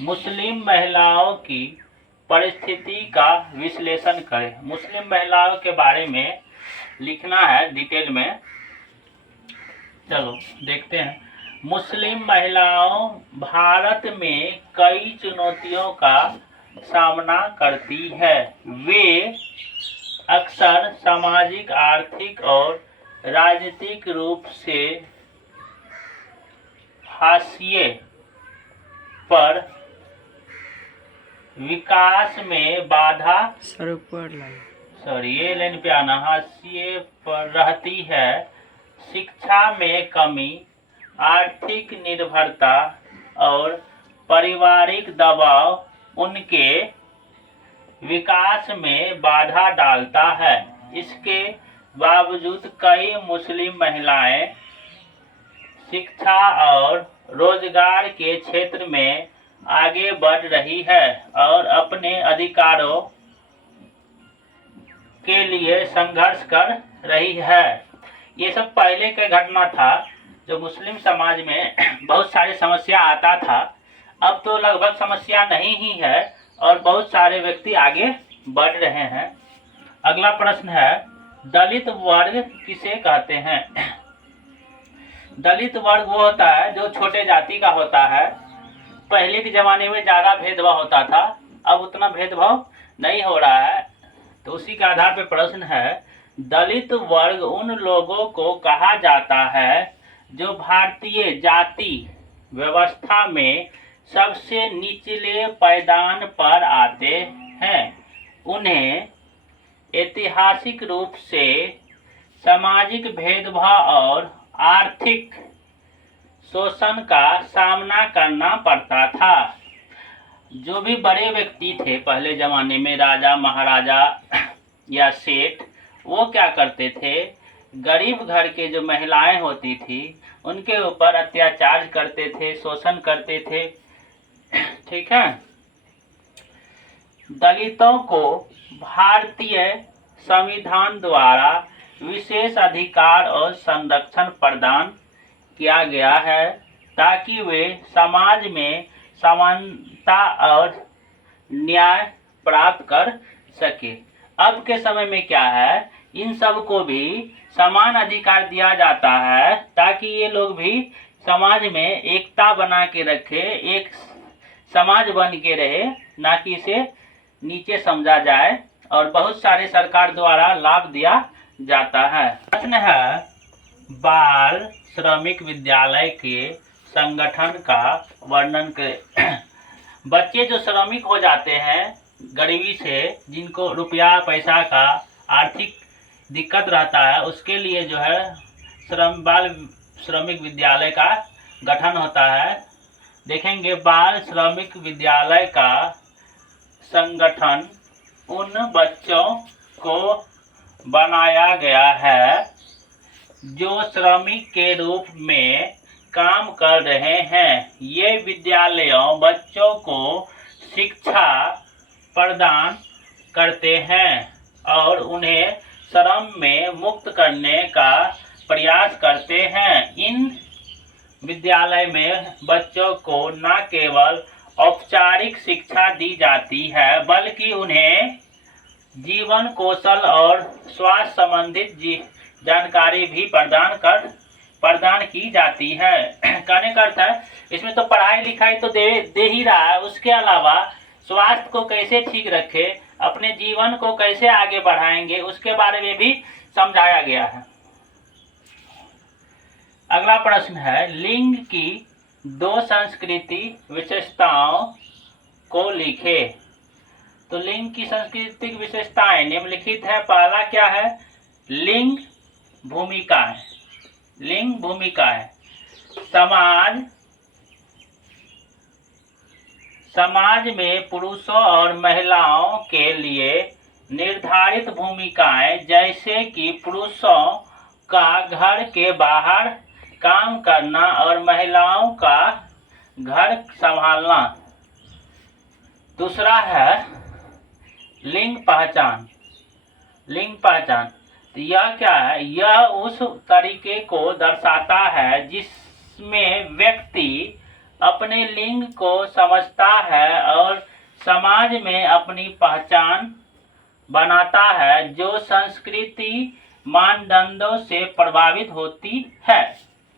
मुस्लिम महिलाओं की परिस्थिति का विश्लेषण करें। मुस्लिम महिलाओं के बारे में लिखना है डिटेल में। चलो देखते हैं। मुस्लिम महिलाओं भारत में कई चुनौतियों का सामना करती है। वे अक्सर सामाजिक, आर्थिक और राजनीतिक रूप से हाशिए पर विकास में बाधा ये लाइन पे आना, हाशिए पर रहती है। शिक्षा में कमी, आर्थिक निर्भरता और पारिवारिक दबाव उनके विकास में बाधा डालता है। इसके बावजूद कई मुस्लिम महिलाएं शिक्षा और रोजगार के क्षेत्र में आगे बढ़ रही है और अपने अधिकारों के लिए संघर्ष कर रही है। ये सब पहले का घटना था, जो मुस्लिम समाज में बहुत सारी समस्या आता था। अब तो लगभग समस्या नहीं ही है और बहुत सारे व्यक्ति आगे बढ़ रहे हैं। अगला प्रश्न है, दलित वर्ग किसे कहते हैं? दलित वर्ग वो होता है जो छोटे जाति का होता है। पहले के ज़माने में ज़्यादा भेदभाव होता था, अब उतना भेदभाव नहीं हो रहा है। तो उसी के आधार पर प्रश्न है, दलित वर्ग उन लोगों को कहा जाता है जो भारतीय जाति व्यवस्था में सबसे निचले पायदान पर आते हैं। उन्हें ऐतिहासिक रूप से सामाजिक भेदभाव और आर्थिक शोषण का सामना करना पड़ता था। जो भी बड़े व्यक्ति थे पहले ज़माने में, राजा महाराजा या सेठ, वो क्या करते थे, गरीब घर के जो महिलाएं होती थी उनके ऊपर अत्याचार करते थे, शोषण करते थे। ठीक है। दलितों को भारतीय संविधान द्वारा विशेष अधिकार और संरक्षण प्रदान किया गया है ताकि वे समाज में समानता और न्याय प्राप्त कर सके। अब के समय में क्या है, इन सब को भी समान अधिकार दिया जाता है ताकि ये लोग भी समाज में एकता बना के रखे, एक समाज बन के रहे, ना कि इसे नीचे समझा जाए। और बहुत सारे सरकार द्वारा लाभ दिया जाता है। प्रश्न है, बाल श्रमिक विद्यालय के संगठन का वर्णन करें। बच्चे जो श्रमिक हो जाते हैं गरीबी से, जिनको रुपया पैसा का आर्थिक दिक्कत रहता है, उसके लिए जो है बाल श्रमिक विद्यालय का गठन होता है। देखेंगे, बाल श्रमिक विद्यालय का संगठन उन बच्चों को बनाया गया है जो श्रमिक के रूप में काम कर रहे हैं। ये विद्यालयों बच्चों को शिक्षा प्रदान करते हैं और उन्हें श्रम में मुक्त करने का प्रयास करते हैं। इन विद्यालय में बच्चों को न केवल औपचारिक शिक्षा दी जाती है बल्कि उन्हें जीवन कौशल और स्वास्थ्य संबंधित जानकारी भी प्रदान की जाती है। कहने का अर्थ है, इसमें तो पढ़ाई लिखाई तो दे ही रहा है, उसके अलावा स्वास्थ्य को कैसे ठीक रखे, अपने जीवन को कैसे आगे बढ़ाएंगे, उसके बारे में भी समझाया गया है। अगला प्रश्न है, लिंग की 2 संस्कृति विशेषताओं को लिखे। तो लिंग की सांस्कृतिक विशेषताएं निम्नलिखित है। पहला क्या है, लिंग भूमिका है। लिंग भूमिका है, समाज में पुरुषों और महिलाओं के लिए निर्धारित भूमिकाएं, जैसे कि पुरुषों का घर के बाहर काम करना और महिलाओं का घर संभालना। दूसरा है लिंग पहचान। लिंग पहचान, तो यह क्या है, यह उस तरीके को दर्शाता है जिसमें व्यक्ति अपने लिंग को समझता है और समाज में अपनी पहचान बनाता है, जो संस्कृति मानदंडों से प्रभावित होती है।